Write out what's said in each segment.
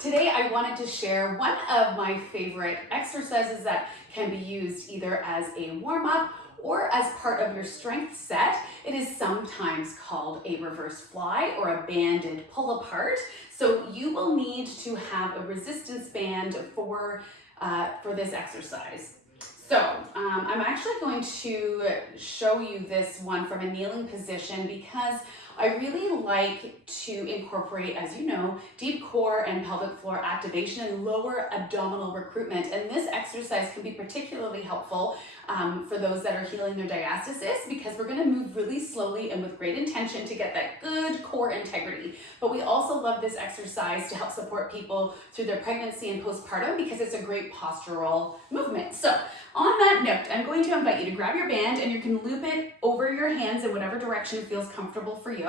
Today I wanted to share one of my favorite exercises that can be used either as a warm-up or as part of your strength set. It is sometimes called a reverse fly or a banded pull apart. So you will need to have a resistance band for this exercise. So I'm actually going to show you this one from a kneeling position because I really like to incorporate, as you know, deep core and pelvic floor activation and lower abdominal recruitment. And this exercise can be particularly helpful for those that are healing their diastasis, because we're going to move really slowly and with great intention to get that good core integrity. But we also love this exercise to help support people through their pregnancy and postpartum because it's a great postural movement. So on that note, I'm going to invite you to grab your band and you can loop it over your hands in whatever direction feels comfortable for you.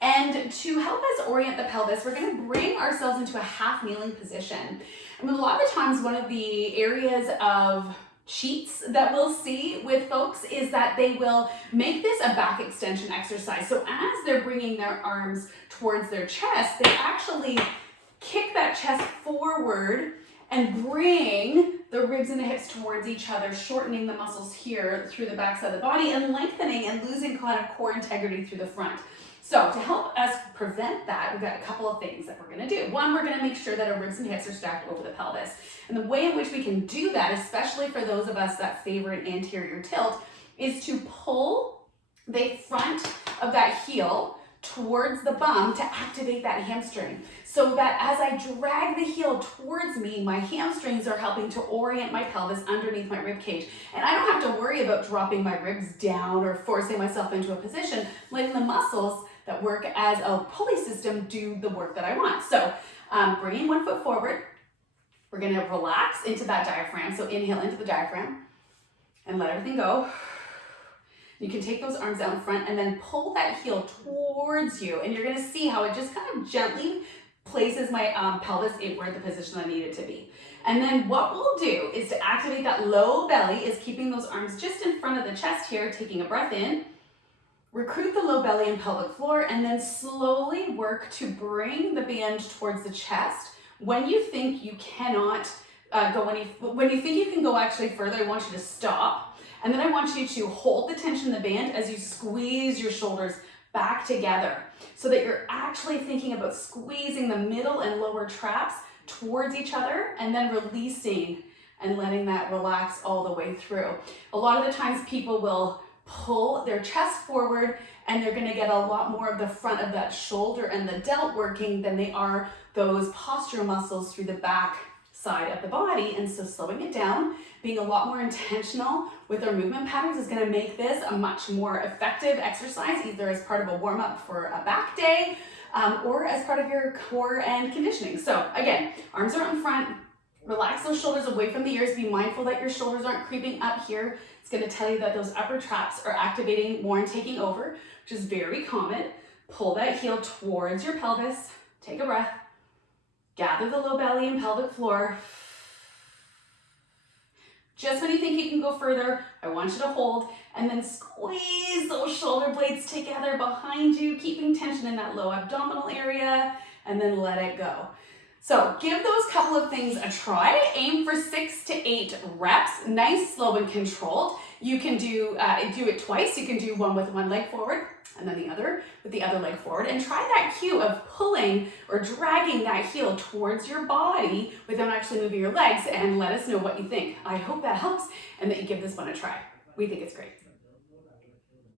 And to help us orient the pelvis, we're going to bring ourselves into a half kneeling position. And a lot of the times, one of the areas of cheats that we'll see with folks is that they will make this a back extension exercise. So as they're bringing their arms towards their chest, they actually kick that chest forward and bring the ribs and the hips towards each other, shortening the muscles here through the backside of the body and lengthening and losing kind of core integrity through the front. So to help us prevent that, we've got a couple of things that we're going to do. One, we're going to make sure that our ribs and hips are stacked over the pelvis. And the way in which we can do that, especially for those of us that favor an anterior tilt, is to pull the front of that heel towards the bum to activate that hamstring, so that as I drag the heel towards me, my hamstrings are helping to orient my pelvis underneath my rib cage. And I don't have to worry about dropping my ribs down or forcing myself into a position, letting the muscles that work as a pulley system do the work that I want. So bringing one foot forward, we're going to relax into that diaphragm. So inhale into the diaphragm and let everything go. You can take those arms out in front and then pull that heel towards you. And you're going to see how it just kind of gently places my pelvis in where the position I need it to be. And then what we'll do is to activate that low belly is keeping those arms just in front of the chest here, taking a breath in, recruit the low belly and pelvic floor, and then slowly work to bring the band towards the chest. When you think you cannot when you think you can go actually further, I want you to stop. And then I want you to hold the tension in the band as you squeeze your shoulders back together so that you're actually thinking about squeezing the middle and lower traps towards each other and then releasing and letting that relax all the way through. A lot of the times people will pull their chest forward and they're going to get a lot more of the front of that shoulder and the delt working than they are those postural muscles through the back side of the body. And so slowing it down, being a lot more intentional with our movement patterns is going to make this a much more effective exercise, either as part of a warm-up for a back day or as part of your core and conditioning. So again, arms are in front, relax those shoulders away from the ears, be mindful that your shoulders aren't creeping up here. It's going to tell you that those upper traps are activating more and taking over, which is very common. Pull that heel towards your pelvis, take a breath, gather the low belly and pelvic floor. Just when you think you can go further, I want you to hold and then squeeze those shoulder blades together behind you, keeping tension in that low abdominal area, and then let it go. So give those couple of things a try. Aim for 6 to 8 reps, nice, slow, and controlled. You can do it twice. You can do one with one leg forward and then the other with the other leg forward, and try that cue of pulling or dragging that heel towards your body without actually moving your legs, and let us know what you think. I hope that helps and that you give this one a try. We think it's great.